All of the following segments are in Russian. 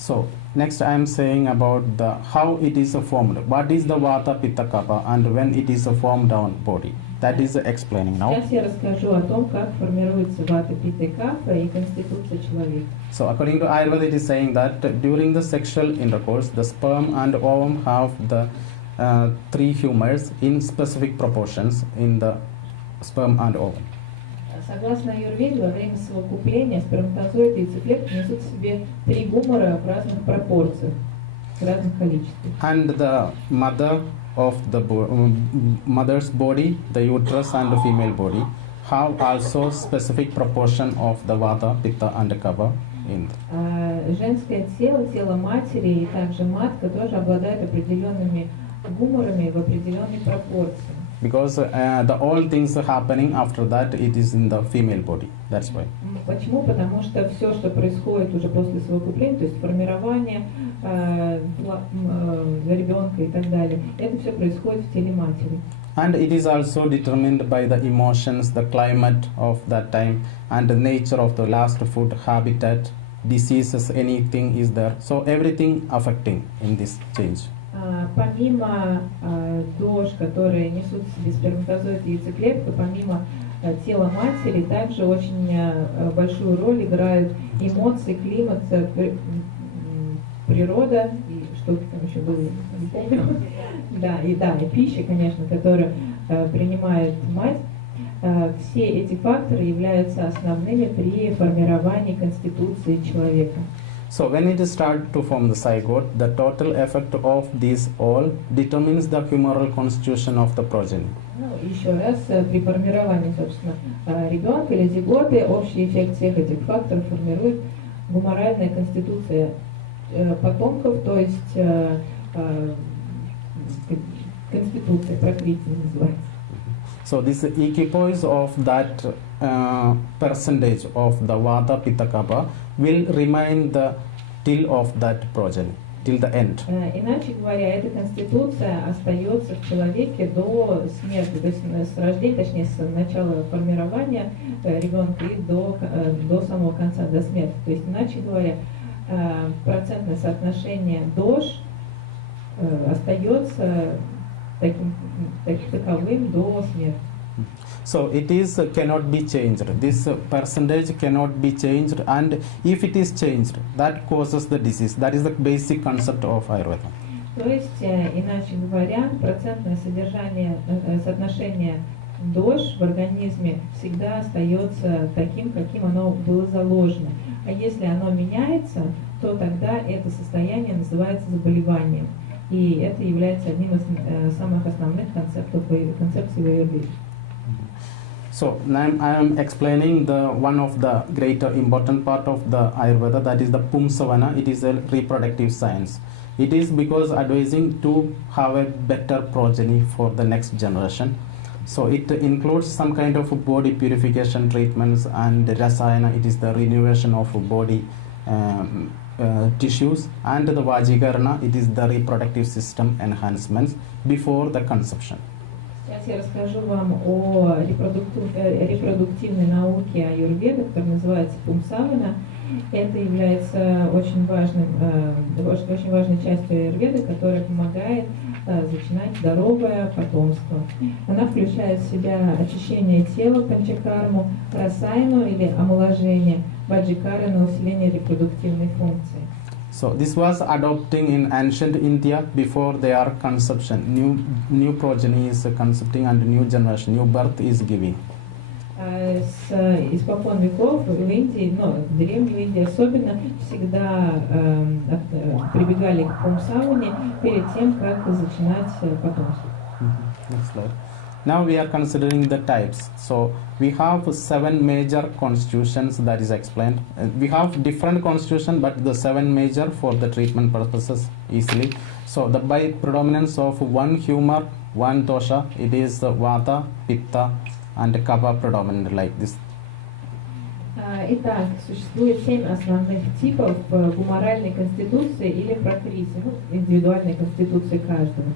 So next I am saying about the how it is formed. What is the vata, pitta, kapha, and when it is formed on body. That is explaining now. Сейчас я расскажу о том, как формируется вата, питта и капха и конституция человека. So according to Аюрведа, it is saying that during the sexual intercourse, the sperm and ovum have the three humors in specific proportions in the sperm and ovum. Согласно Аюрведе, во время совокупления сперматозоиды и яйцеклетки несут в себе три гумора в разных пропорциях, в разных количествах. And the mother of the mother's body, the uterus and the female body have also specific proportion of the vata, pitta and kapha in. Женское тело, тело матери и также матка тоже обладают определенными гуморами в определенной пропорции. Because the all things are happening after that, it is in the female body. That's why. Почему? Потому что все, что происходит уже после совокупления, то есть формирование ребенка и так далее, это все происходит в теле матери. And it is also determined by the emotions, the climate of that time, and the nature of the last food, habitat, diseases, anything is there. So everything affecting in this change. Помимо дож, которые несут в себе сперматозоид и яйцеклетка, помимо тела матери, также очень большую роль играют эмоции, климат, природа и что-то там еще было, не помню. И пища, конечно, которую принимает мать. Все эти факторы являются основными при формировании конституции человека. So when it starts to form the zygote, the total effect of these all determines the humoral constitution of the progeny. Еще раз, при формировании, собственно, ребенка или зиготы, общий эффект всех этих факторов формирует гуморальная конституция потомков, то есть конституция, прокрытие называется. So this equipoise of that percentage of the vata, pitta, kapha will remain the till of that progeny, till the end. Иначе говоря, эта конституция остается в человеке до смерти, то есть с рождения, точнее с начала формирования ребенка и до самого конца, до смерти. То есть, иначе говоря, процентное соотношение дож остается таковым до смерти. So it is cannot be changed. This percentage cannot be changed, and if it is changed, that causes the disease. That is the basic concept of Ayurveda. То есть, иначе говоря, процентное соотношение дож в организме всегда остается таким, каким оно было заложено. А если оно меняется, то тогда это состояние называется заболеванием. И это является одним из самых основных концепций в Аюрведе. So now I am explaining one of the greater important part of the Ayurveda, that is the Pumsavana. It is a reproductive science. It is because advising to have a better progeny for the next generation. So it includes some kind of body purification treatments, and Rasayana, it is the renovation of body tissues, and the Vajikarana, it is the reproductive system enhancements before the conception. Сейчас я расскажу вам о репродуктивной науке Аюрведы, которая называется Пумсавана. Это является очень важной частью Аюрведы, которая помогает зачинать здоровое потомство. Она включает в себя очищение тела, панчакарму, расайну или омоложение, ваджикарана, усиление репродуктивной функции. So this was adopting in ancient India before their conception. New progeny is concepting, and new generation, new birth is giving. Испокон веков в Индии, в древней Индии особенно, всегда прибегали к пумсаване перед тем, как зачинать потомство. Next slide. Now we are considering the types. So we have 7 major constitutions that is explained. We have different constitution, but the 7 major for the treatment purposes easily. So by predominance of one humor, one dosha, it is vata, pitta, and kapha predominant like this. Итак, существует 7 основных типов гуморальной конституции или прокрытия, индивидуальной конституции каждого.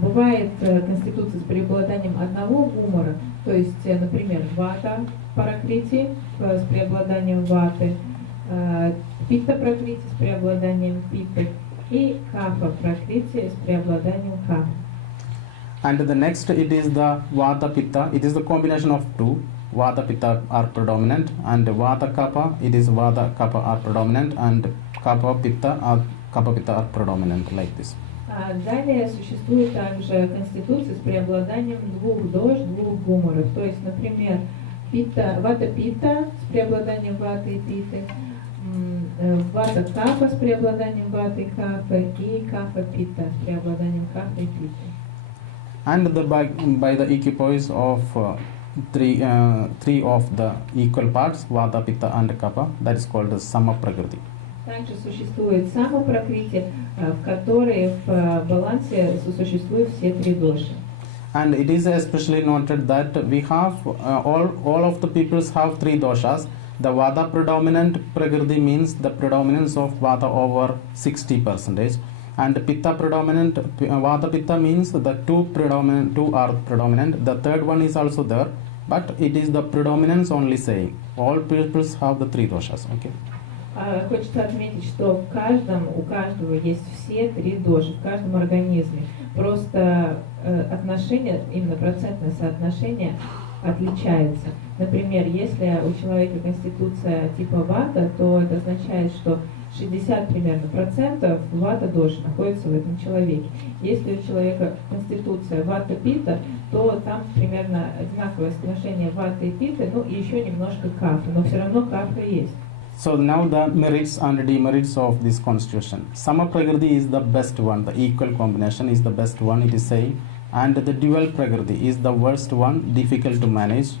Бывает конституция с преобладанием одного гумора, то есть, например, вата паракрити с преобладанием ваты, питта-пракрити с преобладанием питты и капа-пракрити с преобладанием капа. And the next it is the vata pitta. It is the combination of two. Vata pitta are predominant, and vata kapha, it is vata kapha are predominant, and kapha pitta are predominant, like this. Далее существует также конституция с преобладанием двух дож, двух гуморов. То есть, например, вата-питта с преобладанием ваты и питты, вата-капа с преобладанием ваты и капы, и капа-питта с преобладанием капы и питты. And by the equipoise of three of the equal parts, vata, pitta and kapha, that is called the sama-prakriti. Также существует само-пракрити, в которой в балансе сосуществуют все три доши. And it is especially noted that we have all of the peoples have three doshas. The vata predominant prakriti means the predominance of vata over 60%, and pitta predominant vata pitta means the two are predominant. The third one is also there, but it is the predominance only saying. All peoples have the three doshas. Okay. Хочется отметить, что у каждого есть все три доши, в каждом организме. Просто отношение, именно процентное соотношение отличается. Например, если у человека конституция типа вата, то это означает, что 60 примерно процентов вата доши находится в этом человеке. Если у человека конституция вата пита, то там примерно одинаковое соотношение ваты и питы, ну и еще немножко кафы, но все равно кафа есть. So now the merits and demerits of this constitution. Sama-prakriti is the best one, the equal combination is the best one, it is saying, and the dual prakriti is the worst one, difficult to manage.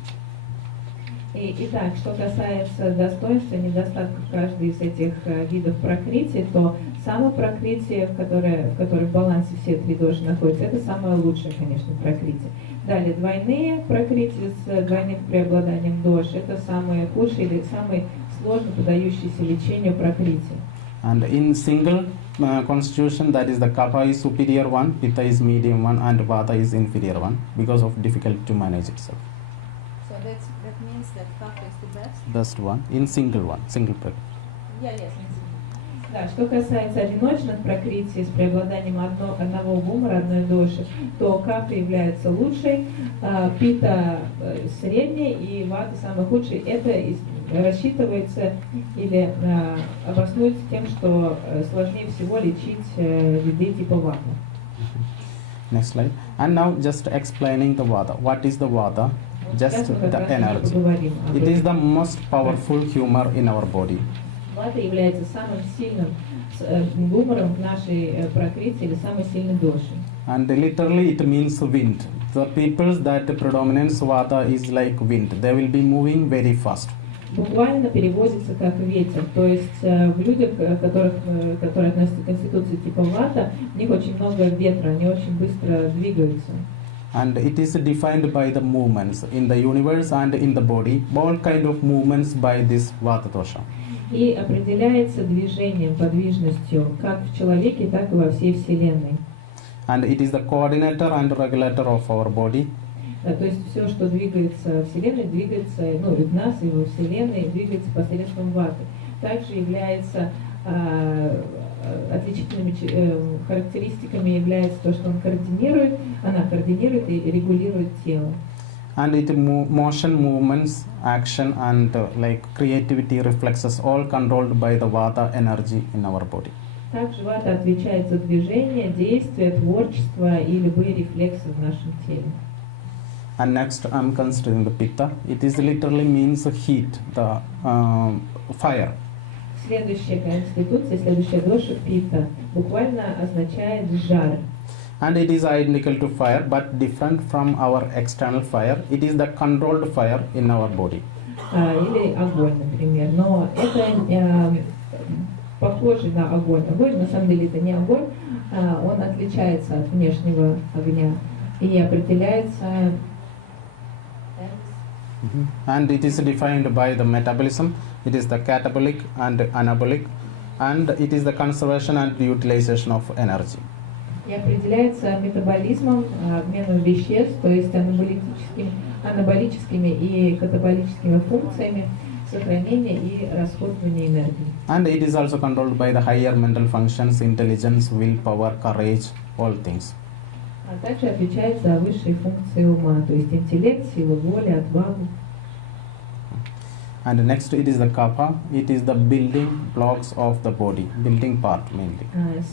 Итак, что касается достоинств и недостатков каждой из этих видов пракрити, то само-пракрити, в которой в балансе все три доши находятся, это самое лучшее, конечно, пракрити. Далее, двойные пракрити с двойным преобладанием дош, это самые худшие или самые сложно поддающиеся лечению пракрити. And in single constitution, that is the kapha is superior one, pitta is medium one, and vata is inferior one, because of difficult to manage itself. So that means that kapha is the best? Best one, in single prakriti. Yeah, yes. Да, что касается одиночных пракрити с преобладанием одного гумора, одной доши, то капа является лучшей, пита средней и вата самый худший. Это рассчитывается или обоснуется тем, что сложнее всего лечить виды типа вата. Next slide. And now just explaining the vata. What is the vata? Just the energy. It is the most powerful humor in our body. Вата является самым сильным гумором в нашей пракрити или самой сильной дошей. And literally it means wind. The peoples that predominance vata is like wind. They will be moving very fast. Буквально переводится как ветер. То есть в людях, которые относятся к конституции типа вата, у них очень много ветра, они очень быстро двигаются. And it is defined by the movements in the universe and in the body, all kind of movements by this vata dosha. И определяется движением, подвижностью, как в человеке, так и во всей Вселенной. And it is the coordinator and regulator of our body. То есть все, что двигается в Вселенной, двигается, ну, и в нас, и во Вселенной, двигается посредством ваты. Также является отличительными характеристиками является то, что она координирует и регулирует тело. And it motion, movements, action, and like creativity, reflexes, all controlled by the vata energy in our body. Также вата отвечает за движение, действие, творчество и любые рефлексы в нашем теле. And next, I'm considering the pitta. It is literally means heat, the fire. Следующая конституция, следующая доша питта буквально означает жар. And it is identical to fire, but different from our external fire. It is the controlled fire in our body. Или огонь, например. Но это похоже на огонь. Огонь, на самом деле, это не огонь. Он отличается от внешнего огня и определяется. And it is defined by the metabolism. It is the catabolic and anabolic, and it is the conservation and utilization of energy. И определяется метаболизмом, обменом веществ, то есть анаболическими и катаболическими функциями, сохранения и расходования энергии. And it is also controlled by the higher mental functions, intelligence, willpower, courage, all things. А также отвечает за высшие функции ума, то есть интеллект, силу воли, отвагу. And next it is the kapha. It is the building blocks of the body, building part mainly.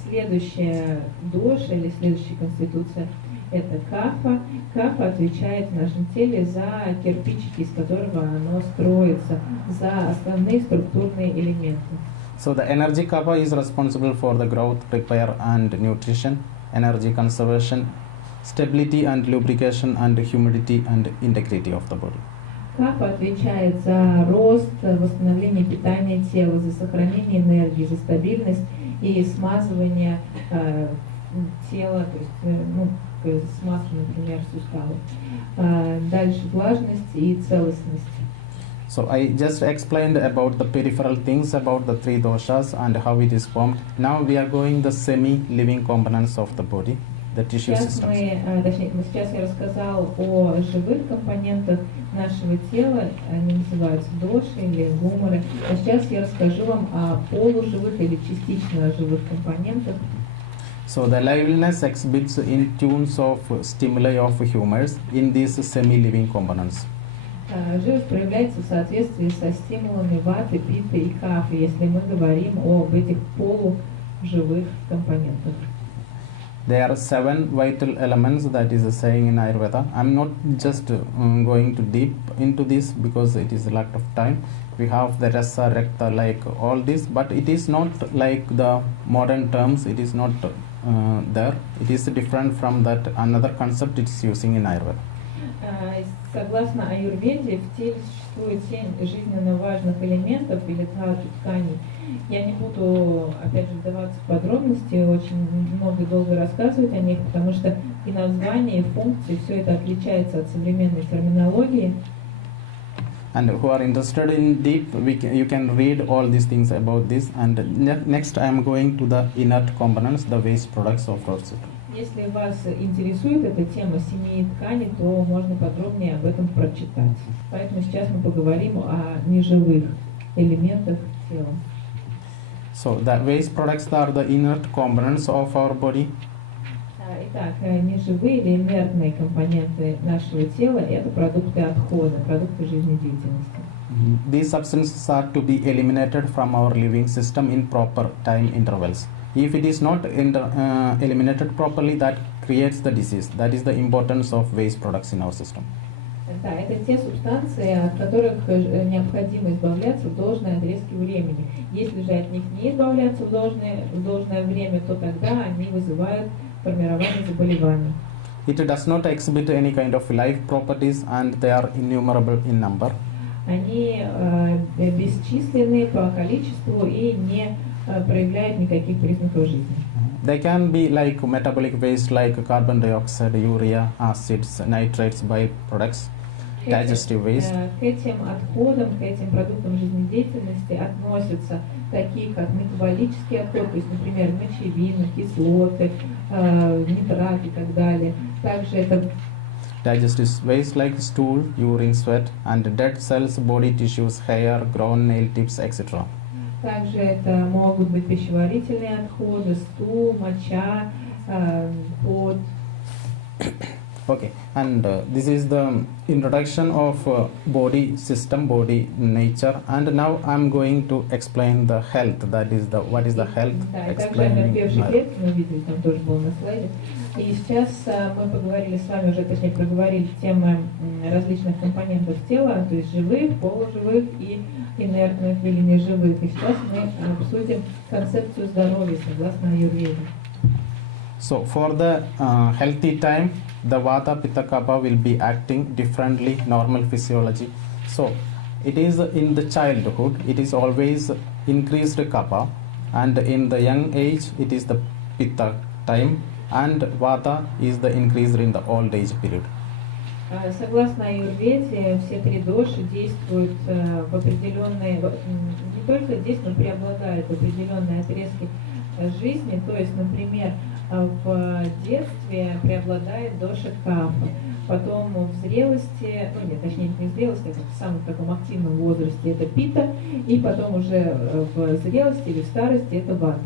Следующая доша или следующая конституция – это кафа. Кафа отвечает в нашем теле за кирпичики, из которого оно строится, за основные структурные элементы. So the energy kapha is responsible for the growth, repair and nutrition, energy conservation, stability and lubrication, and humidity and integrity of the body. Кафа отвечает за рост, восстановление питания тела, за сохранение энергии, за стабильность и смазывание тела, то есть смазка, например, суставов. Дальше влажность и целостность. So I just explained about the peripheral things about the three doshas and how it is formed. Now we are going the semi-living components of the body, the tissue Сейчас systems. сейчас я рассказал о живых компонентах нашего тела, они называются доши или гуморы. А сейчас я расскажу вам о полуживых или частично живых компонентах. So the liveliness exhibits in tunes of stimuli of humors in these semi-living components. Живость проявляется в соответствии со стимулами ваты, питы и кафы, если мы говорим об этих полуживых компонентах. There are 7 vital elements that is saying in Ayurveda. I'm not just going to deep into this because it is a lack of time. We have the rasa, rakta, like all this, but it is not like the modern terms. It is not there. It is different from that another concept it is using in Ayurveda. Согласно Аюрведе, в теле существует 7 жизненно важных элементов или дхату, тканей. Я не буду, опять же, вдаваться в подробности, очень много и долго рассказывать о них, потому что и название, и функции, все это отличается от современной терминологии. And who are interested in deep, you can read all these things about this. And next I am going to the inert components, the waste products of our system. Если вас интересует эта тема семьи тканей, то можно подробнее об этом прочитать. Поэтому сейчас мы поговорим о неживых элементах тела. So the waste products are the inert components of our body. Итак, неживые или инертные компоненты нашего тела – это продукты отхода, продукты жизнедеятельности. These substances are to be eliminated from our living system in proper time intervals. If it is not eliminated properly, that creates the disease. That is the importance of waste products in our system. Да, это те субстанции, от которых необходимо избавляться в должные отрезки времени. Если же от них не избавляться в должное время, то тогда они вызывают формирование заболеваний. It does not exhibit any kind of life properties and they are innumerable in number. Они бесчисленны по количеству и не проявляют никаких признаков жизни. They can be like metabolic waste like carbon dioxide, urea, acids, nitrates, byproducts, digestive waste. К этим отходам, к этим продуктам жизнедеятельности относятся такие, как метаболический отход, то есть, например, мочевина, кислоты, нитраты и так далее. Также это digestive waste like stool, urine, sweat, and dead cells, body tissues, hair, grown nail tips, etc. Также это могут быть пищеварительные отходы, стул, моча, пот. Okay, and this is the introduction of body system, body nature, and now I'm going to explain the health. That is the what is the health. Да, и также омертвевшие клетки, мы видели, там тоже было на слайде. И сейчас мы поговорили с вами уже, точнее, проговорили темы различных компонентов тела, то есть живых, полуживых и инертных или неживых. И сейчас мы обсудим концепцию здоровья согласно Аюрведе. So for the healthy time, the Vata, Pitta, Kapha will be acting differently, normal physiology. So it is in the childhood, it is always increased Kapha, and in the young age, it is the Pitta time, and Vata is the increased in the old age period. Согласно Аюрведе, все три доши действуют в определенные, не только действуют, но преобладают в определенные отрезки жизни. То есть, например, в детстве преобладает доша кафа, потом в зрелости, ну нет, точнее не в зрелости, а в самом таком активном возрасте это пита, и потом уже в зрелости или в старости это вата.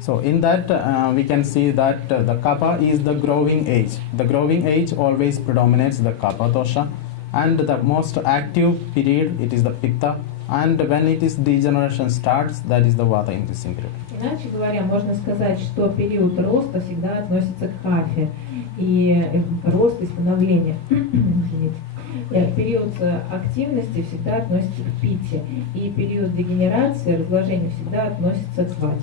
So in that we can see that the kapha is the growing age. The growing age always predominates the kapha dosha, and the most active period it is the pitta, and when it is degeneration starts, that is the vata in this period. Иначе говоря, можно сказать, что период роста всегда относится к кафе, и рост и становление. Период активности всегда относится к пите, и период дегенерации, разложения всегда относится к вате.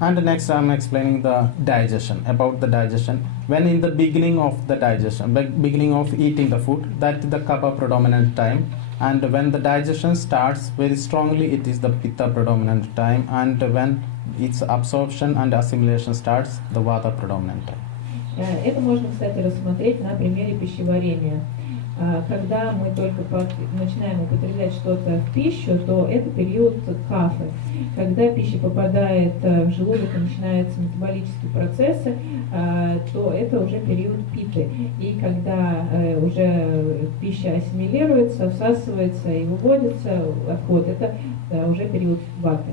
And next I am explaining the digestion, about the digestion. When in the beginning of the digestion, beginning of eating the food, that is the kapha predominant time. And when the digestion starts very strongly, it is the pitta predominant time. And when its absorption and assimilation starts, the vata predominant time. Это можно, кстати, рассмотреть на примере пищеварения. Когда мы только начинаем употреблять что-то в пищу, то это период кафы. Когда пища попадает в желудок и начинаются метаболические процессы, то это уже период питы. И когда уже пища ассимилируется, всасывается и выводится отход, это уже период ваты.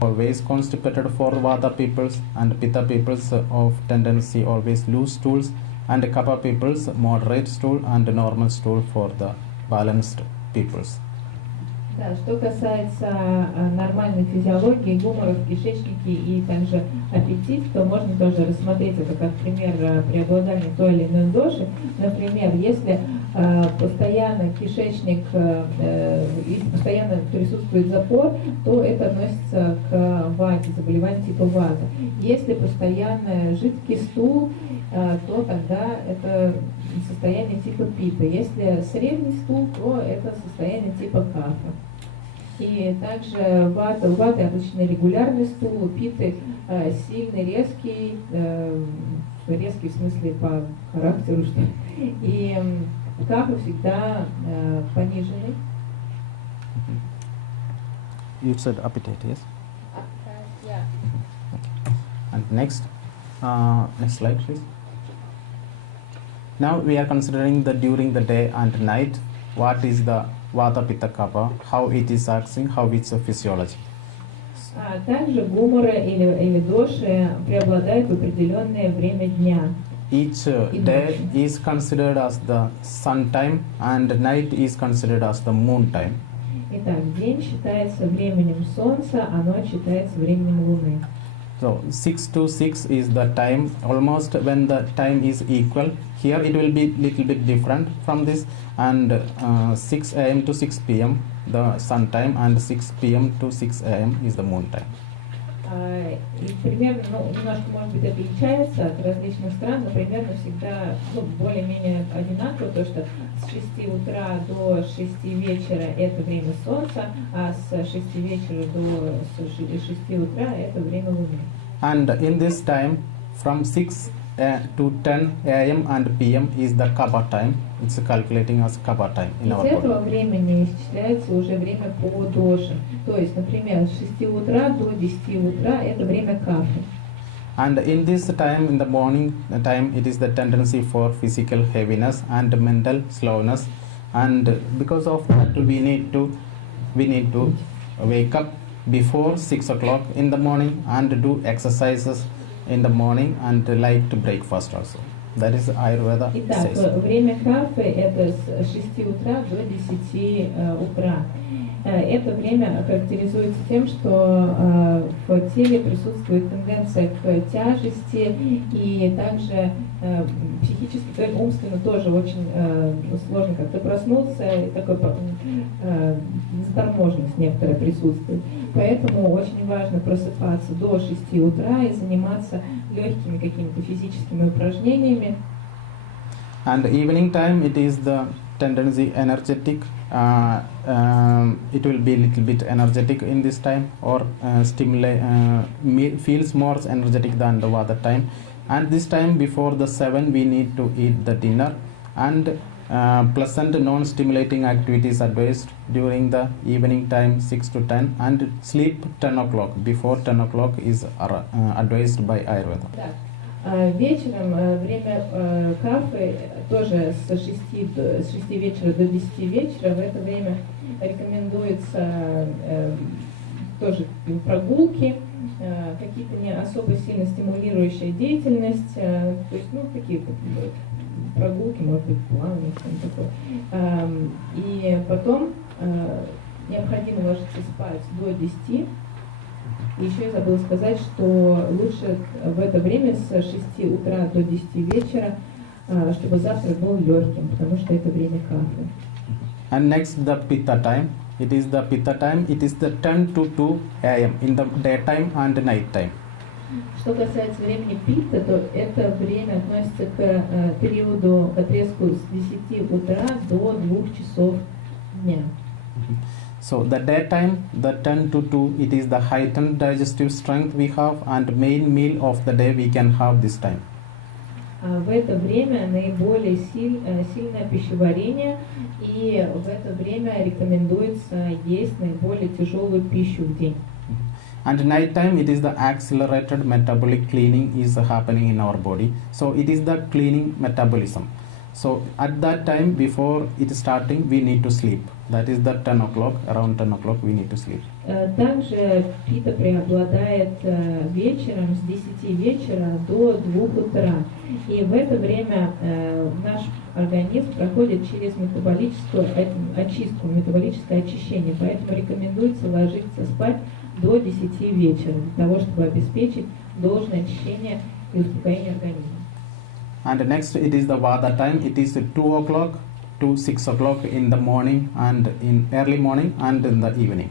Always constipated for vata peoples, and pitta peoples of tendency always loose stools, and kapha peoples moderate stool and normal stool for the balanced peoples. Да, что касается нормальной физиологии, гумора в кишечнике и также аппетит, то можно тоже рассмотреть это как пример преобладания той или иной доши. Например, если постоянно кишечник, если постоянно присутствует запор, то это относится к вате, заболеванию типа вата. Если постоянно жидкий стул, то тогда это состояние типа пита. Если средний стул, то это состояние типа кафа. И также у ваты обычно регулярный стул, у питы сильный, резкий, резкий в смысле по характеру, что ли. И кафа всегда пониженный. You said appetite, yes? Yeah. And next slide, please. Now we are considering the during the day and night, what is the vata pitta kapha, how it is acting, how it's a physiology. Также гуморы или доши преобладают в определенное время дня. Each day is considered as the sun time and night is considered as the moon time. Итак, день считается временем Солнца, а ночь считается временем Луны. So 6 to 6 is the time, almost when the time is equal. Here it will be little bit different from this, and 6 a.m. to 6 p.m. the sun time, and 6 p.m. to 6 a.m. is the moon time. И примерно, немножко, может быть, отличается от различных стран, но примерно всегда более-менее одинаково, то что с 6 утра до 6 вечера это время Солнца, а с 6 вечера до 6 утра это время Луны. And in this time, from 6 to 10 a.m. and p.m. is the kapha time. It's calculating as kapha time in our Из body. этого времени исчисляется уже время по доше. То есть, например, с 6 утра до 10 утра это время кафы. And in this time, in the morning time, it is the tendency for physical heaviness and mental slowness. And because of that, we need to wake up before 6 o'clock in the morning and do exercises in the morning and light breakfast also. That is Ayurveda Итак, says. время кафе это с 6 утра до 10 утра. Это время характеризуется тем, что в теле присутствует тенденция к тяжести, и также психически, то есть умственно тоже очень сложно как-то проснуться, и такой заторможенность некоторая присутствует. Поэтому очень важно просыпаться до 6 утра и заниматься легкими какими-то физическими упражнениями. And evening time, it is the tendency energetic. It will be a little bit energetic in this time, or feels more energetic than the other time. And this time before the 7 we need to eat the dinner, and pleasant non-stimulating activities advised during the evening time 6 to 10, and sleep 10 o'clock. Before 10 o'clock is advised by Ayurveda. Так. Вечером время кафе тоже с 6 вечера до 10 вечера. В это время рекомендуется тоже прогулки, какие-то не особо сильно стимулирующая деятельность, то есть, ну, такие прогулки, может быть, плавание, что-нибудь такое. И потом необходимо ложиться спать до 10. И еще я забыла сказать, что лучше в это время с 6 утра до 10 вечера, чтобы завтрак был легким, потому что это время кафе. And next the pitta time. It is the pitta time. It is the 10 to 2 a.m. in the daytime and night time. Что касается времени питта, то это время относится к периоду, к отрезку с 10 утра до 2 часов дня. So the daytime, the 10 to 2, it is the heightened digestive strength we have, and main meal of the day we can have this time. В это время наиболее сильное пищеварение, и в это время рекомендуется есть наиболее тяжелую пищу в день. And night time, it is the accelerated metabolic cleaning is happening in our body. So it is the cleaning metabolism. So at that time, before it is starting, we need to sleep. That is the 10 o'clock, around 10 o'clock we need to sleep. Также пита преобладает вечером с 10 вечера до 2 утра. И в это время наш организм проходит через метаболическую очистку, метаболическое очищение. Поэтому рекомендуется ложиться спать до 10 вечера, для того, чтобы обеспечить должное очищение и успокоение организма. And next, it is the Vata time. It is 2 o'clock to 6 o'clock in the morning, and in early morning and in the evening.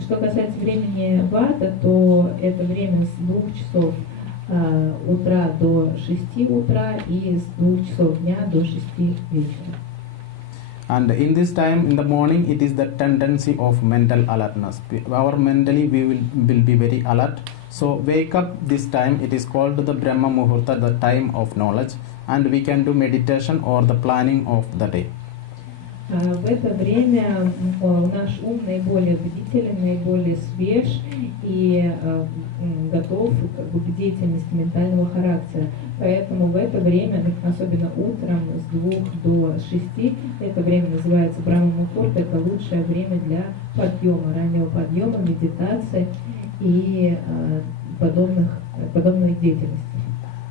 Что касается времени Вата, то это время с 2 часов утра до 6 утра и с 2 часов дня до 6 вечера. And in this time, in the morning, it is the tendency of mental alertness. Our mentally we will be very alert. So wake up this time. It is called the Brahma Muhurta, the time of knowledge, and we can do meditation or the planning of the day. В это время наш ум наиболее бдителен, наиболее свеж и готов к деятельности ментального характера. Поэтому в это время, особенно утром с 2 до 6, это время называется Брахма Мухурта, это лучшее время для подъема, раннего подъема, медитации и подобных деятельностей.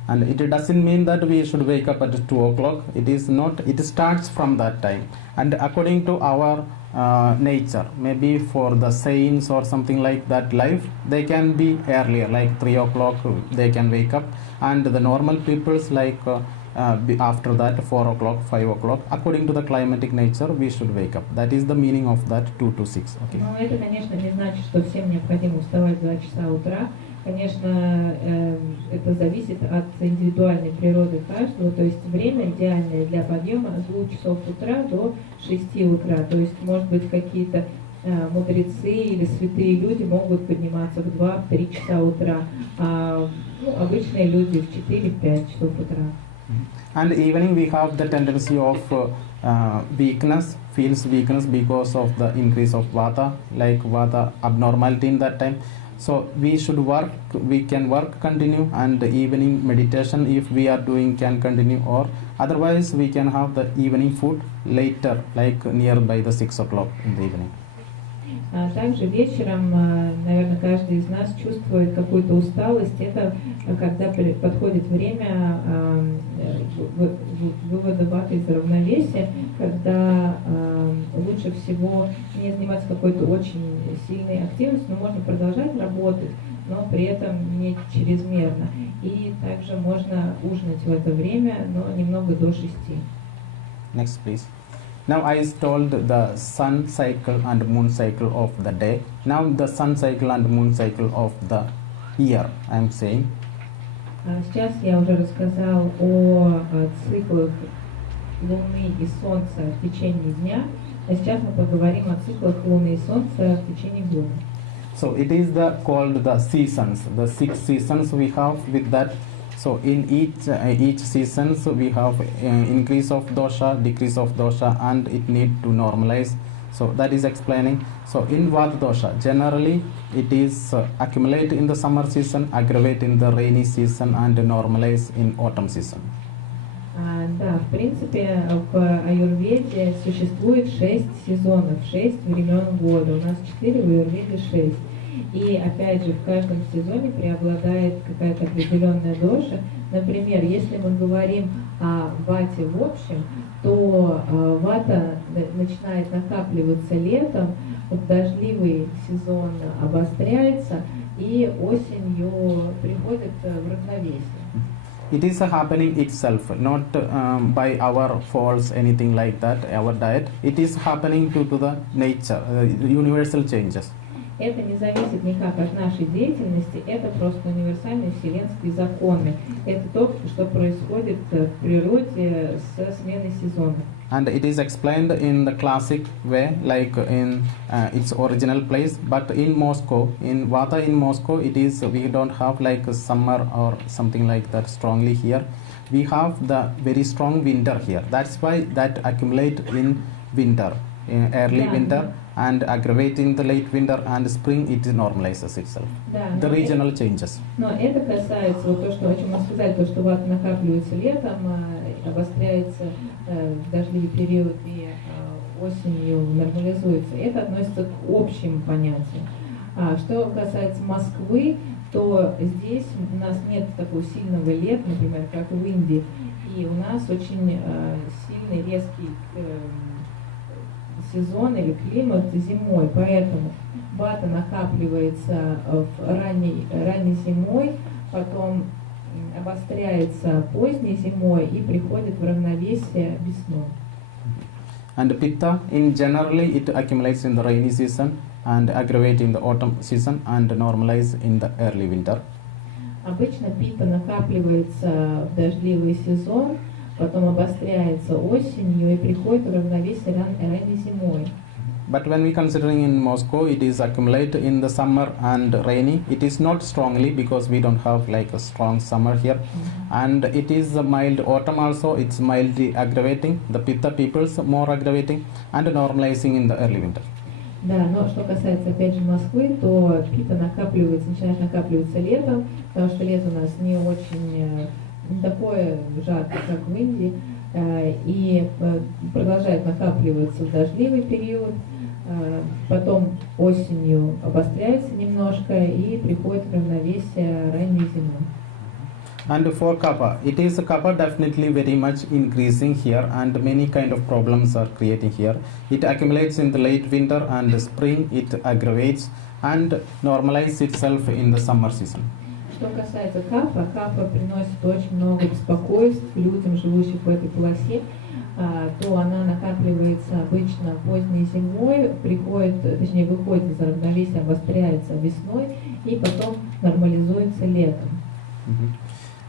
And it doesn't mean that we should wake up at 2 o'clock. It is not. It starts from that time. And according to our nature, maybe for the saints or something like that life, they can be earlier, like 3 o'clock they can wake up. And the normal peoples like after that 4 o'clock, 5 o'clock. According to the climatic nature, we should wake up. That is the meaning of that 2 to 6. Okay. Но это, конечно, не значит, что всем необходимо вставать в 2 часа утра. Конечно, это зависит от индивидуальной природы каждого, то есть время идеальное для подъема с 2 часов утра до 6 утра. То есть, может быть, какие-то мудрецы или святые люди могут подниматься в 2-3 часа утра, а обычные люди в 4-5 часов утра. And evening we have the tendency of weakness, feels weakness because of the increase of Vata, like Vata abnormality in that time. So we should work, we can work continue, and the evening meditation if we are doing can continue, or otherwise we can have the evening food later, like nearby the 6 o'clock in the evening. Также вечером, наверное, каждый из нас чувствует какую-то усталость. Это когда подходит время вывода ваты из равновесия, когда лучше всего не заниматься какой-то очень сильной активностью, но можно продолжать работать, но при этом не чрезмерно. И также можно ужинать в это время, но немного до 6. Next, please. Now I told the sun cycle and moon cycle of the day. Now the sun cycle and moon cycle of the year, I am saying. Сейчас я уже рассказал о циклах Луны и Солнца в течение дня, а сейчас мы поговорим о циклах Луны и Солнца в течение года. So it is called the seasons. The 6 seasons we have with that. So in each seasons we have increase of dosha, decrease of dosha, and it need to normalize. So that is explaining. So in Vata dosha, generally it is accumulate in the summer season, aggravate in the rainy season, and normalize in autumn season. Да, в принципе, в Аюрведе существует 6 сезонов, 6 времен года. У нас 4, в Аюрведе 6. И опять же, в каждом сезоне преобладает какая-то определенная доша. Например, если мы говорим о вате в общем, то вата начинает накапливаться летом, в дождливый сезон обостряется и осенью приходит в равновесие. It is happening itself, not by our faults, anything like that, our diet. It is happening due to the nature, universal changes. Это не зависит никак от нашей деятельности, это просто универсальные вселенские законы. Это то, что происходит в природе со сменой сезонов. And it is explained in the classic way, like in its original place. But in Moscow, in Vata in Moscow, it is, we don't have like a summer or something like that strongly here. We have the very strong winter here. That's why that accumulate in winter, in early winter, and aggravate in the late winter, and spring it normalizes itself. The regional changes. Но это касается вот то, что, о чем мы сказали, то, что вата накапливается летом, обостряется в дождливый период и осенью нормализуется. Это относится к общим понятиям. А что касается Москвы, то здесь у нас нет такого сильного лета, например, как в Индии, и у нас очень сильный резкий сезон или климат зимой, поэтому вата накапливается ранней зимой, потом обостряется поздней зимой и приходит в равновесие весной. And pitta, in generally it accumulates in the rainy season and aggravate in the autumn season and normalize in the early winter. Обычно пита накапливается в дождливый сезон, потом обостряется осенью и приходит в равновесие ранней зимой. But when we considering in Moscow, it is accumulate in the summer and rainy. It is not strongly because we don't have like a strong summer here, and it is a mild autumn also. It's mildly aggravating. The pitta peoples more aggravating and normalizing in the early winter. Да, но что касается опять же Москвы, то пита накапливается, начинает накапливаться летом, потому что лето у нас не очень не такое жаркое, как в Индии, и продолжает накапливаться в дождливый период, потом осенью обостряется немножко и приходит в равновесие ранней зимой. And for kapha, it is kapha definitely very much increasing here, and many kind of problems are creating here. It accumulates in the late winter and spring. It aggravates and normalizes itself in the summer season. Что касается кафа, кафа приносит очень много беспокойств людям, живущим в этой полосе, то она накапливается обычно поздней зимой, выходит из равновесия, обостряется весной и потом нормализуется летом.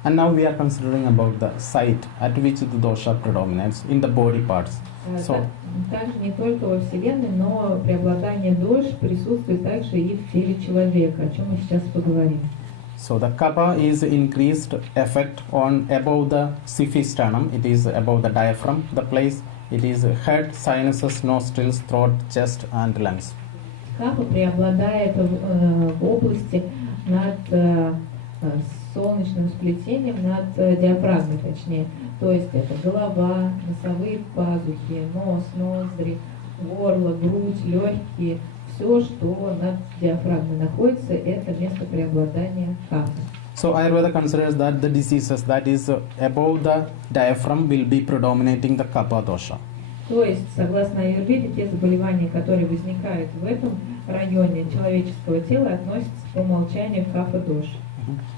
And now we are considering about the site at which the dosha predominates in the body parts. Также не только во Вселенной, но преобладание дош присутствует также и в теле человека, о чем мы сейчас поговорим. So the kapha is increased effect on above the siphistranum. It is above the diaphragm, the place. It is head, sinuses, nostrils, throat, chest and lungs. Капа преобладает в области над солнечным сплетением, над диафрагмой точнее. То есть это голова, носовые пазухи, нос, ноздри, горло, грудь, легкие. Все, что над диафрагмой находится, это место преобладания капы. So Ayurveda considers that the diseases that is above the diaphragm will be predominating the kapha dosha. То есть, согласно Аюрведе, те заболевания, которые возникают в этом районе человеческого тела, относятся по умолчанию к капха доши.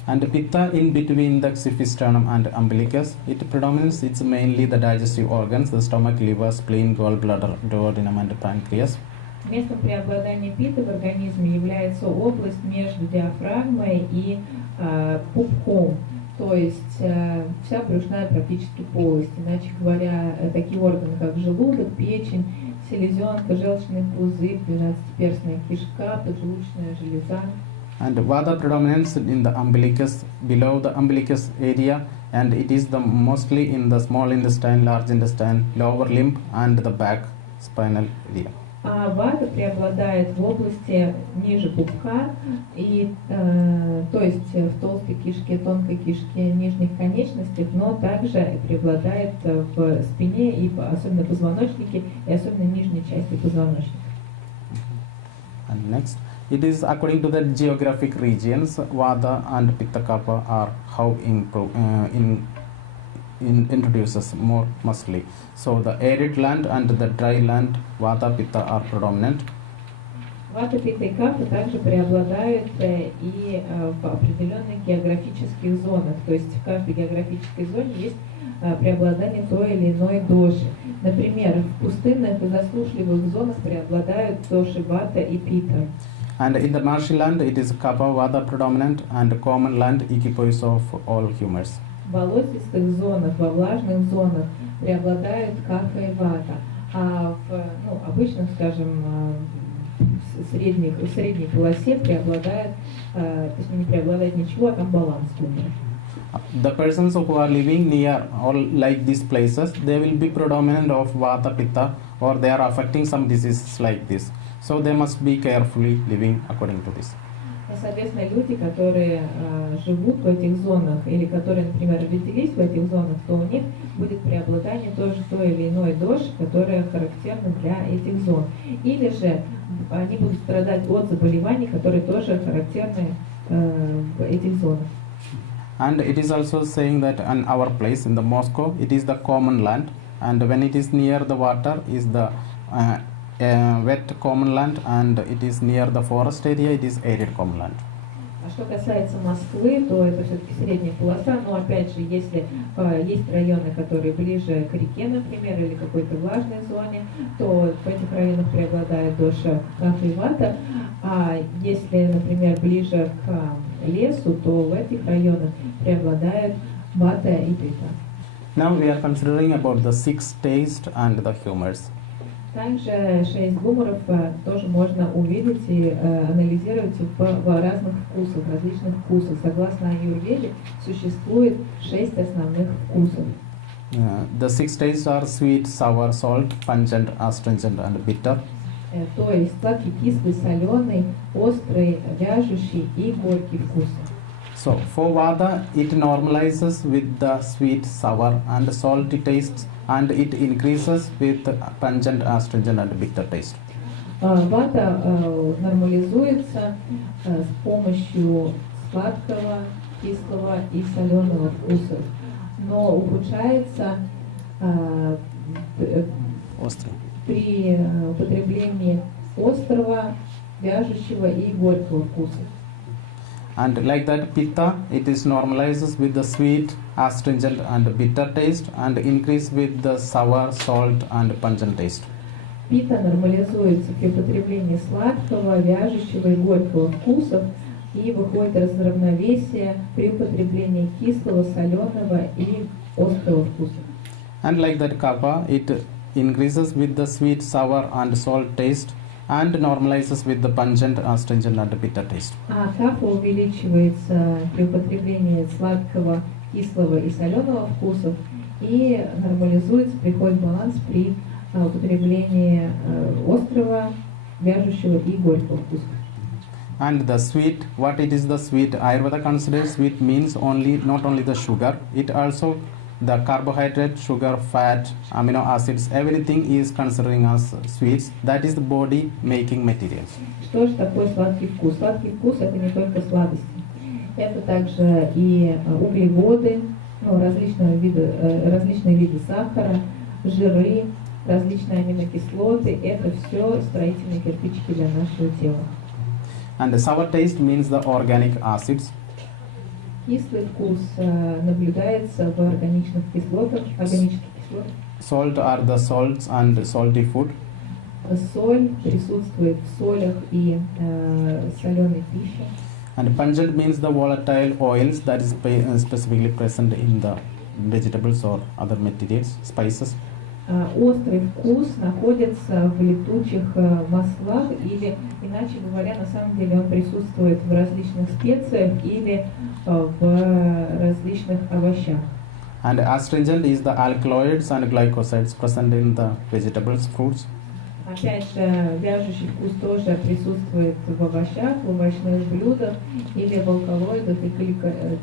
And pitta in between the siphistranum and umbilicus, it predominates. It's mainly the digestive organs, the stomach, liver, spleen, gallbladder, duodenum and pancreas. Местом преобладания пита в организме является область между диафрагмой и пупком, то есть вся брюшная практически полость. Иначе говоря, такие органы, как желудок, печень, селезенка, желчный пузырь, 12-перстная кишка, поджелудочная железа. And vata predominates in the umbilicus, below the umbilicus area, and it is the mostly in the small intestine, large intestine, lower limb and the back spinal area. А вата преобладает в области ниже пупка, и, то есть в толстой кишке, тонкой кишке, нижних конечностях, но также преобладает в спине, и особенно позвоночнике, и особенно нижней части позвоночника. And next, it is according to the geographic regions, Vata and Pitta Kapha are how introduces more mostly. So the arid land and the dry land, Vata, Pitta are predominant. Вата, питта и кафа также преобладают и в определенных географических зонах. То есть в каждой географической зоне есть преобладание той или иной доши. Например, в пустынных и засушливых зонах преобладают доши вата и питта. And in the marshy land, it is Kapha, Vata predominant, and common land, equipoise of all humors. В болотистых зонах, во влажных зонах преобладают кафа и вата, а в обычных, скажем, в средней полосе преобладает, то есть не преобладает ничего, а там баланс умер. The persons who are living near or like these places, they will be predominant of Vata, Pitta, or they are affecting some diseases like this. So they must be carefully living according to this. Соответственно, люди, которые живут в этих зонах, или которые, например, родились в этих зонах, то у них будет преобладание тоже той или иной доши, которая характерна для этих зон. Или же они будут страдать от заболеваний, которые тоже характерны в этих зонах. And it is also saying that in our place, in the Moscow, it is the common land, and when it is near the water, is the wet common land, and it is near the forest area, it is arid common land. А что касается Москвы, то это все-таки средняя полоса, но опять же, если есть районы, которые ближе к реке, например, или какой-то влажной зоне, то в этих районах преобладает доша кафа и вата, а если, например, ближе к лесу, то в этих районах преобладает вата и питта. Now we are considering about the 6 tastes and the humors. Также 6 гуморов тоже можно увидеть и анализировать в разных вкусах, различных вкусах. Согласно Аюрведе, существует 6 основных вкусов. The 6 tastes are sweet, sour, salt, pungent, astringent, and bitter. То есть сладкий, кислый, соленый, острый, вяжущий и горький вкусы. So for Vata, it normalizes with the sweet, sour, and salty tastes, and it increases with pungent, astringent, and bitter taste. Вата нормализуется с помощью сладкого, кислого и соленого вкусов, но ухудшается Острый. при употреблении острого, вяжущего и горького вкуса. And like that, Pitta, it is normalizes with the sweet, astringent, and bitter taste, and increase with the sour, salt, and pungent taste. Пита нормализуется при употреблении сладкого, вяжущего и горького вкусов и выходит из равновесия при употреблении кислого, соленого и острого вкуса. And like that, Kapha, it increases with the sweet, sour, and salt taste, and normalizes with the pungent, astringent, and bitter taste. А кафа увеличивается при употреблении сладкого, кислого и соленого вкусов и нормализуется, приходит в баланс при употреблении острого, вяжущего и горького вкуса. And the sweet, what it is the sweet? Ayurveda considers sweet means not only the sugar, it also the carbohydrate, sugar, fat, amino acids, everything is considering as sweets. That is the body making materials. Что же такое сладкий вкус? Сладкий вкус — это не только сладости. Это также и углеводы, различные виды сахара, жиры, различные аминокислоты. Это все строительные кирпичики для нашего тела. And the sour taste means the organic acids. Кислый вкус наблюдается в органических кислотах. Salt are the salts and salty food. Соль присутствует в солях и соленой пище. And pungent means the volatile oils that is specifically present in the vegetables or other materials, spices. Острый вкус находится в летучих маслах, или, иначе говоря, на самом деле он присутствует в различных специях или в различных овощах. And astringent is the alkaloids and glycosides present in the vegetables, fruits. Опять же, вяжущий вкус тоже присутствует в овощах, в овощных блюдах или в алкалоидах и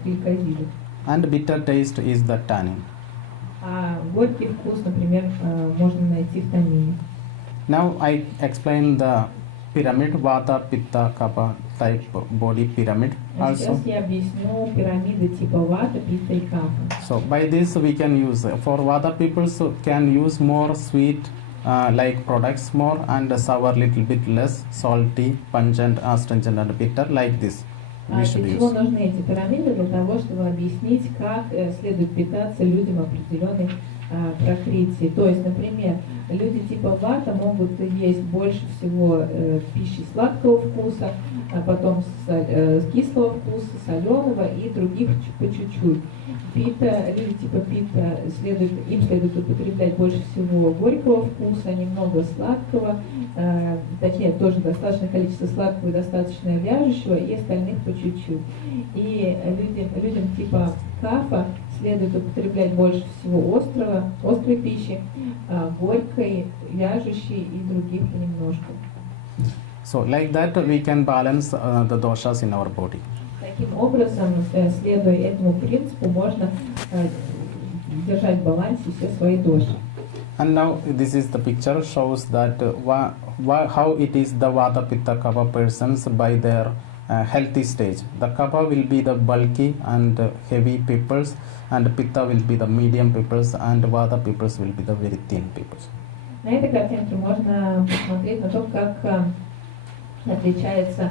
гликозидах. And bitter taste is the tannin. А горький вкус, например, можно найти в таннине. Now I explain the pyramid, Vata, Pitta, Kapha type body pyramid also. Сейчас я объясню пирамиды типа вата, питта и кафа. So by this we can use, for Vata people can use more sweet like products more and sour little bit less, salty, pungent, astringent and bitter like this. We Для should чего use. нужны эти пирамиды? Для того, чтобы объяснить, как следует питаться людям определенной прокрытии. То есть, например, люди типа вата могут есть больше всего пищи сладкого вкуса, а потом кислого вкуса, соленого и других по чуть-чуть. Пита, люди типа пита, им следует употреблять больше всего горького вкуса, немного сладкого, точнее тоже достаточное количество сладкого и достаточно вяжущего, и остальных по чуть-чуть. И людям типа кафа следует употреблять больше всего острой пищи, горькой, вяжущей и других понемножку. So like that we can balance the doshas in our body. Таким образом, следуя этому принципу, можно держать в балансе все свои доши. And now this is the picture shows that how it is the Vata, Pitta, Kapha persons by their healthy stage. The Kapha will be the bulky and heavy peoples, and Pitta will be the medium peoples, and Vata peoples will be the very thin peoples. На этой картинке можно посмотреть на то, как отличаются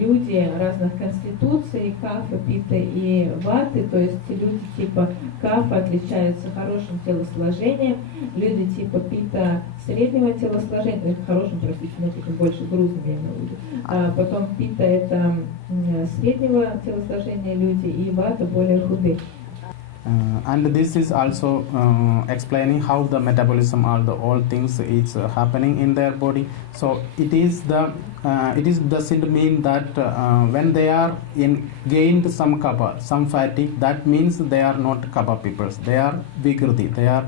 люди разных конституций, кафа, пита и ваты. То есть люди типа кафа отличаются хорошим телосложением, люди типа пита среднего телосложения, хорошим, простите, но таким больше грузным, я имею в виду. А потом пита это среднего телосложения люди, и вата более худые. And this is also explaining how the metabolism, all things is happening in their body. So it doesn't mean that when they are gained some kapha, some fatigue, that means they are not kapha peoples. They are vikriti. They are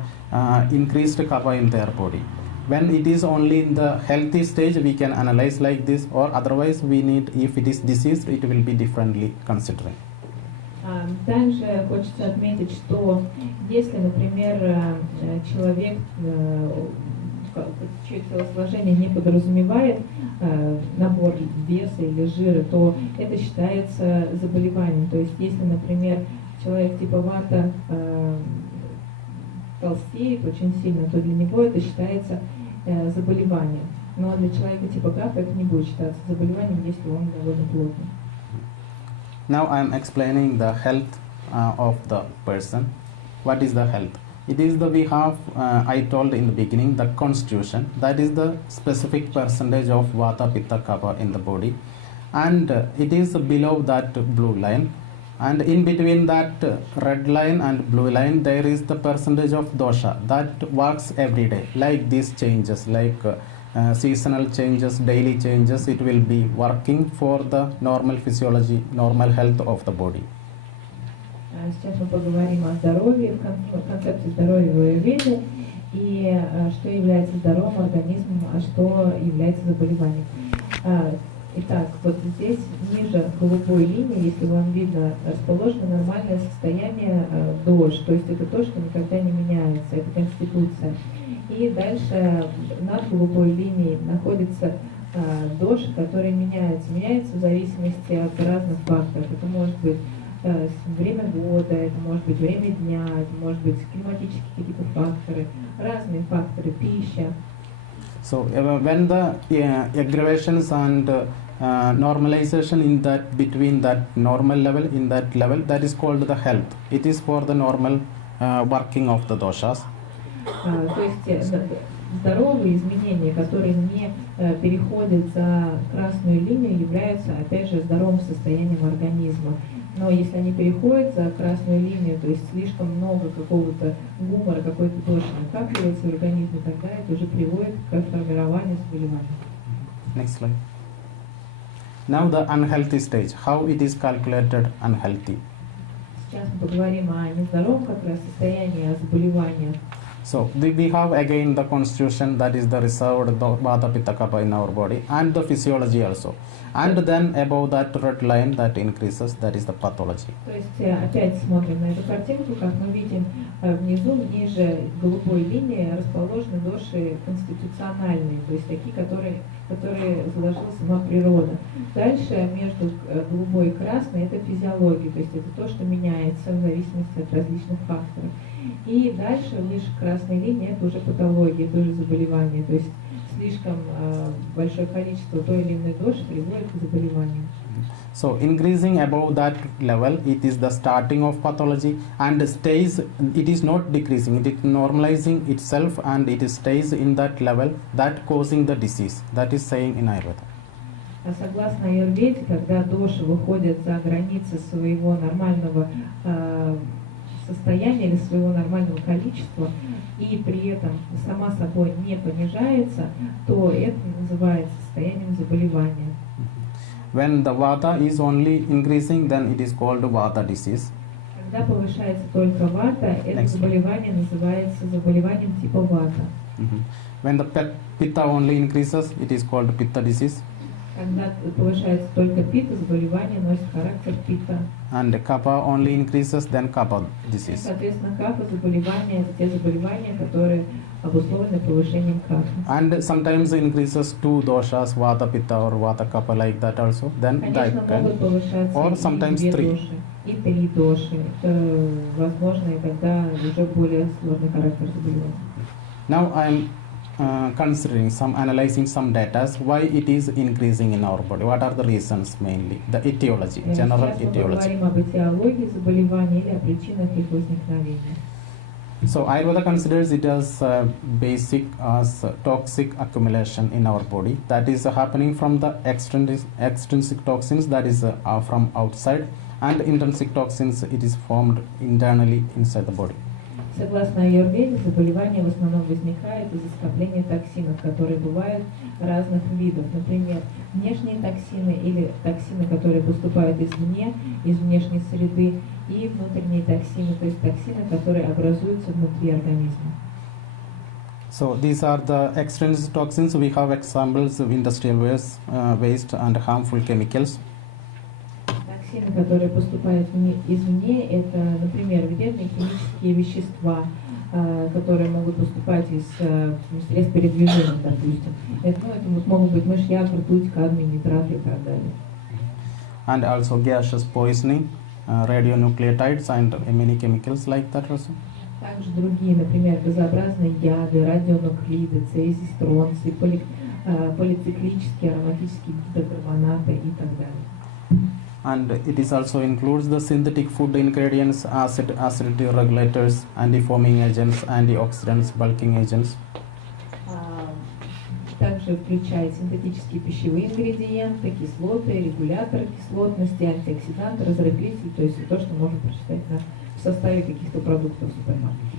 increased kapha in their body. When it is only in the healthy stage, we can analyze like this, or otherwise we need, if it is diseased, it will be differently considering. Также хочется отметить, что если, например, человек, чье телосложение не подразумевает набор веса или жира, то это считается заболеванием. То есть если, например, человек типа вата толстеет очень сильно, то для него это считается заболеванием. Но для человека типа кафа это не будет считаться заболеванием, если он довольно плотный. Now I am explaining the health of the person. What is the health? It is we have, I told in the beginning, the constitution. That is the specific percentage of Vata, Pitta, Kapha in the body. And it is below that blue line. And in between that red line and blue line, there is the percentage of dosha that works every day. Like these changes, like seasonal changes, daily changes, it will be working for the normal physiology, normal health of the body. Сейчас мы поговорим о здоровье, в концепции здоровья в Аюрведе, и что является здоровым организмом, а что является заболеванием. Итак, вот здесь ниже голубой линии, если вам видно, расположено нормальное состояние дош, то есть это то, что никогда не меняется, это конституция. И дальше над голубой линией находится доши, которые меняются в зависимости от разных факторов. Это может быть время года, это может быть время дня, это может быть климатические какие-то факторы, разные факторы, пища. So when the aggravations and normalization in that between that normal level, in that level, that is called the health. It is for the normal working of the doshas. То есть здоровые изменения, которые не переходят за красную линию, являются, опять же, здоровым состоянием организма. Но если они переходят за красную линию, то есть слишком много какого-то гумора, какой-то доши накапливается в организме, тогда это уже приводит к формированию заболевания. Next slide. Now the unhealthy stage. How it is calculated unhealthy? Сейчас мы поговорим о нездоровом как раз состоянии, о заболеваниях. So we have again the constitution, that is the reserved Vata Pitta Kapha in our body, and the physiology also. And then above that red line that increases, that is the pathology. То есть опять смотрим на эту картинку, как мы видим, внизу, ниже голубой линии расположены доши конституциональные, то есть такие, которые заложила сама природа. Дальше между голубой и красной это физиология, то есть это то, что меняется в зависимости от различных факторов. И дальше выше красной линии это уже патология, это уже заболевание, то есть слишком большое количество той или иной доши приводит к заболеванию. So increasing above that level, it is the starting of pathology, and stays. It is not decreasing; it is normalizing itself, and it stays in that level, that causing the disease. That is saying in Ayurveda. Согласно Аюрведе, когда доши выходят за границы своего нормального состояния или своего нормального количества, и при этом сама собой не понижается, то это называется состоянием заболевания. When the vata is only increasing, then it is called vata disease. Когда повышается только вата, это заболевание называется заболеванием типа вата. When the pitta only increases, it is called pitta disease. Когда повышается только пита, заболевание носит характер пита. And kapha only increases, then kapha disease. Соответственно, капа заболевания это те заболевания, которые обусловлены повышением капы. And sometimes increases two doshas, vata pitta or vata kapha, like that also. Then Конечно, that могут повышаться or и sometimes две three. доши, и три доши. Это возможно, и тогда уже более сложный характер заболевания. Now I am analyzing some data, why it is increasing in our body. What are the reasons mainly? The etiology, general Сейчас мы etiology. поговорим об этиологии заболевания или о причинах их возникновения. So Ayurveda considers it as basic as toxic accumulation in our body, that is happening from the extrinsic toxins, that is from outside, and intrinsic toxins, it is formed internally inside the body. Согласно Аюрведе, заболевание в основном возникает из-за скопления токсинов, которые бывают разных видов. Например, внешние токсины или токсины, которые поступают извне, из внешней среды, и внутренние токсины, то есть токсины, которые образуются внутри организма. So these are the extrinsic toxins. We have examples of industrial waste and harmful chemicals. Токсины, которые поступают извне, это, например, вредные химические вещества, которые могут поступать из средств передвижения, допустим. Это могут быть мышьяк, ртуть, кадмий, нитраты и так далее. And also gaseous poisoning, radionucleotides and many chemicals like that also. Также другие, например, газообразные яды, радионуклиды, цезий, стронций, полициклические ароматические гидрокарбонаты и так далее. And it is also includes the synthetic food ingredients, acidity regulators, anti-foaming agents, antioxidants, bulking agents. Также включает синтетические пищевые ингредиенты, кислоты, регуляторы кислотности, антиоксиданты, разрыхлители, то есть то, что можно прочитать в составе каких-то продуктов в супермаркете.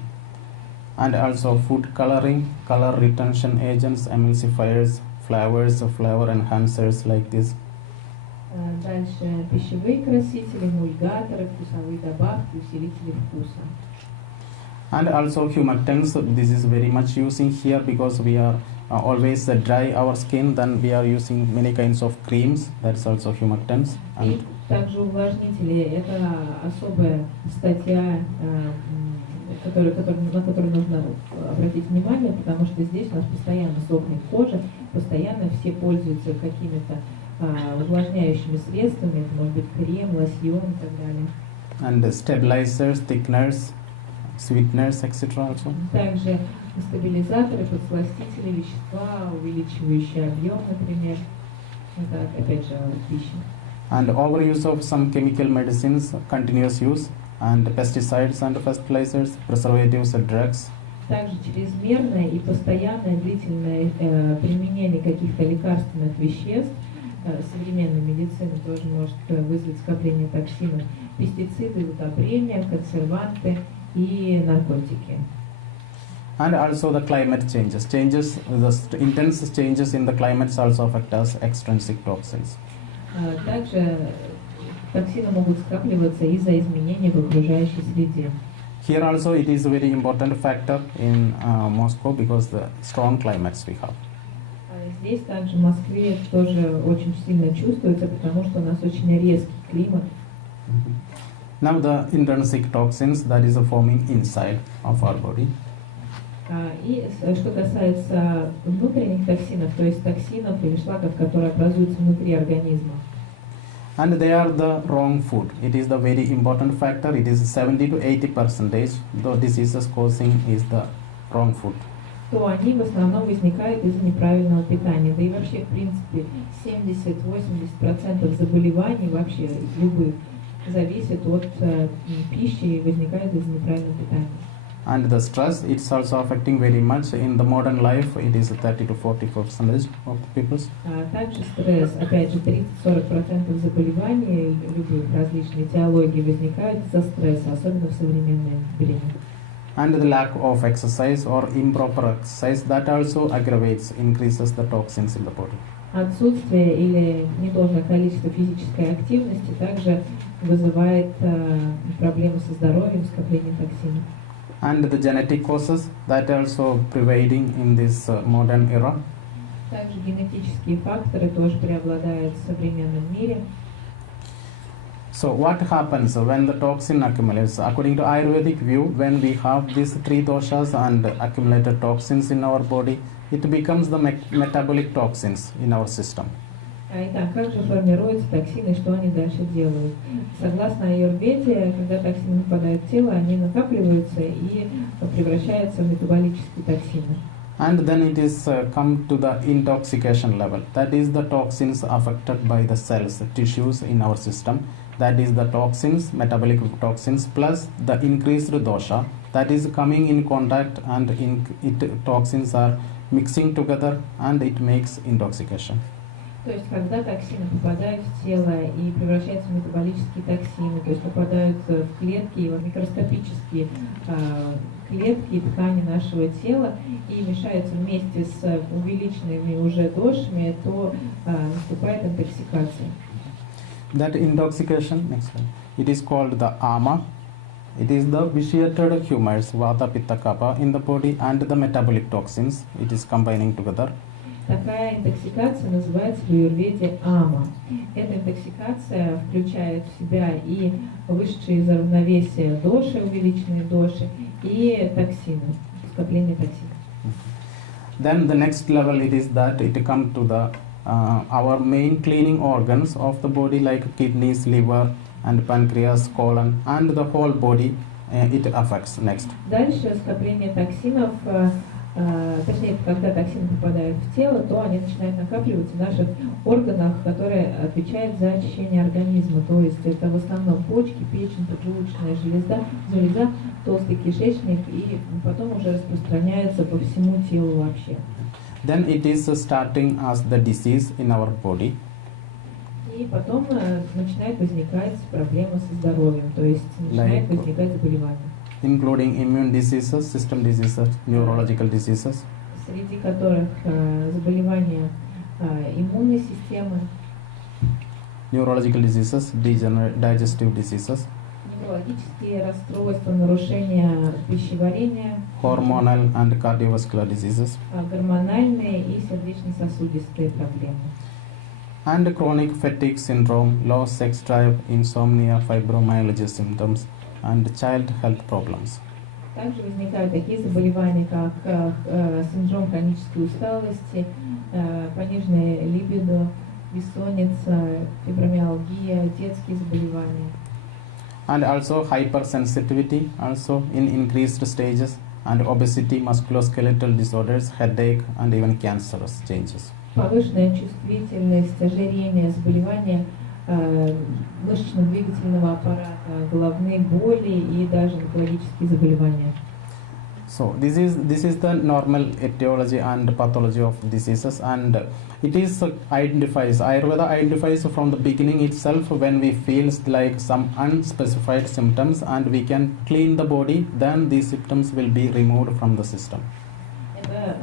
And also food coloring, color retention agents, emulsifiers, flavors, flavor enhancers like this. Дальше пищевые красители, эмульгаторы, вкусовые добавки, усилители вкуса. And also humectants, this is very much using here because we are always dry our skin, then we are using many kinds of creams, that's also humectants. И также увлажнители, это особая статья, на которую нужно обратить внимание, потому что здесь у нас постоянно сохнет кожа, постоянно все пользуются какими-то увлажняющими средствами, это может быть крем, лосьон и так далее. And stabilizers, thickeners, sweeteners, etc. also. Также стабилизаторы, подсластители, вещества, увеличивающие объем, например. Это опять же пища. And overuse of some chemical medicines, continuous use, and pesticides and fertilizers, preservatives and drugs. Также чрезмерное и постоянное длительное применение каких-то лекарственных веществ современной медицины тоже может вызвать скопление токсинов. Пестициды, удобрения, консерванты и наркотики. And also the climate changes. The intense changes in the climates also affect us extrinsic toxins. Также токсины могут скапливаться из-за изменений в окружающей среде. Here also it is a very important factor in Moscow because the strong climates we have. Здесь также в Москве тоже очень сильно чувствуется, потому что у нас очень резкий климат. Now the intrinsic toxins that is forming inside of our body. И что касается внутренних токсинов, то есть токсинов или шлаков, которые образуются внутри организма. And they are the wrong food. It is the very important factor. It is 70 to 80% the diseases causing is the wrong food. То они в основном возникают из-за неправильного питания. Да и вообще, в принципе, 70-80% заболеваний вообще любых зависит от пищи и возникает из-за неправильного питания. And the stress, it's also affecting very much. In the modern life, it is 30 to 40% of the people. Также стресс, опять же, 30-40% заболеваний любых различных этиологий возникают из-за стресса, особенно в современное время. And the lack of exercise or improper exercise, that also aggravates, increases the toxins in the body. Отсутствие или недолжное количество физической активности также вызывает проблемы со здоровьем, скопление токсинов. And the genetic causes that also prevailing in this modern era. Также генетические факторы тоже преобладают в современном мире. So what happens when the toxin accumulates? According to Ayurvedic view, when we have these three doshas and accumulated toxins in our body, it becomes the metabolic toxins in our system. Итак, как же формируются токсины, что они дальше делают? Согласно Аюрведе, когда токсины попадают в тело, они накапливаются и превращаются в метаболические токсины. And then it is come to the intoxication level. That is the toxins affected by the cells, tissues in our system. That is the toxins, metabolic toxins, plus the increased dosha. That is coming in contact and toxins are mixing together and it makes intoxication. То есть, когда токсины попадают в тело и превращаются в метаболические токсины, то есть попадают в клетки, в микроскопические клетки и ткани нашего тела и мешаются вместе с увеличенными уже дошами, то наступает интоксикация. That intoxication, next slide, it is called the ama. It is the vitiated humors, vata, pitta, kapha in the body and the metabolic toxins. It is combining together. Такая интоксикация называется в Аюрведе ама. Эта интоксикация включает в себя и вышедшие из равновесия доши, увеличенные доши, и токсины, скопление токсинов. Then the next level it is that it come to the our main cleaning organs of the body like kidneys, liver and pancreas, colon and the whole body it affects next. Дальше скопление токсинов, точнее, когда токсины попадают в тело, то они начинают накапливаться в наших органах, которые отвечают за очищение организма. То есть это в основном почки, печень, поджелудочная железа, толстый кишечник, и потом уже распространяется по всему телу вообще. Then it is starting as the disease in our body. И потом начинает возникать проблема со здоровьем, то есть начинает возникать заболевание. Including immune diseases, system diseases, neurological diseases. Среди которых заболевания иммунной системы, neurological diseases, digestive diseases, неврологические расстройства, нарушения пищеварения, hormonal and cardiovascular diseases, гормональные и сердечно-сосудистые проблемы. And chronic fatigue syndrome, low sex drive, insomnia, fibromyalgia symptoms, and child health problems. Также возникают такие заболевания, как синдром хронической усталости, пониженное либидо, бессонница, фибромиалгия, детские заболевания. And also hypersensitivity, also in increased stages, and obesity, musculoskeletal disorders, headache, and even cancerous changes. Повышенная чувствительность, ожирение, заболевания мышечно-двигательного аппарата, головные боли и даже онкологические заболевания. So this is the normal etiology and pathology of diseases, and it is identifies Ayurveda identifies from the beginning itself when we feel like some unspecified symptoms and we can clean the body, then these symptoms will be removed from the system. Это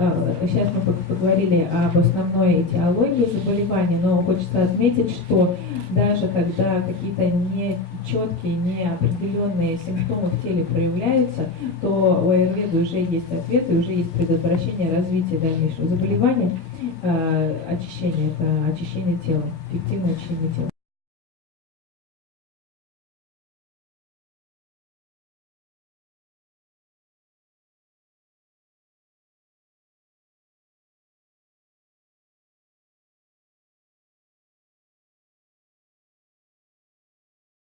сейчас мы поговорили об основной этиологии заболевания, но хочется отметить, что даже когда какие-то нечеткие, неопределенные симптомы в теле проявляются, то у аюрведы уже есть ответ и уже есть предотвращение развития дальнейшего заболевания. Очищение – это очищение тела, эффективное очищение тела.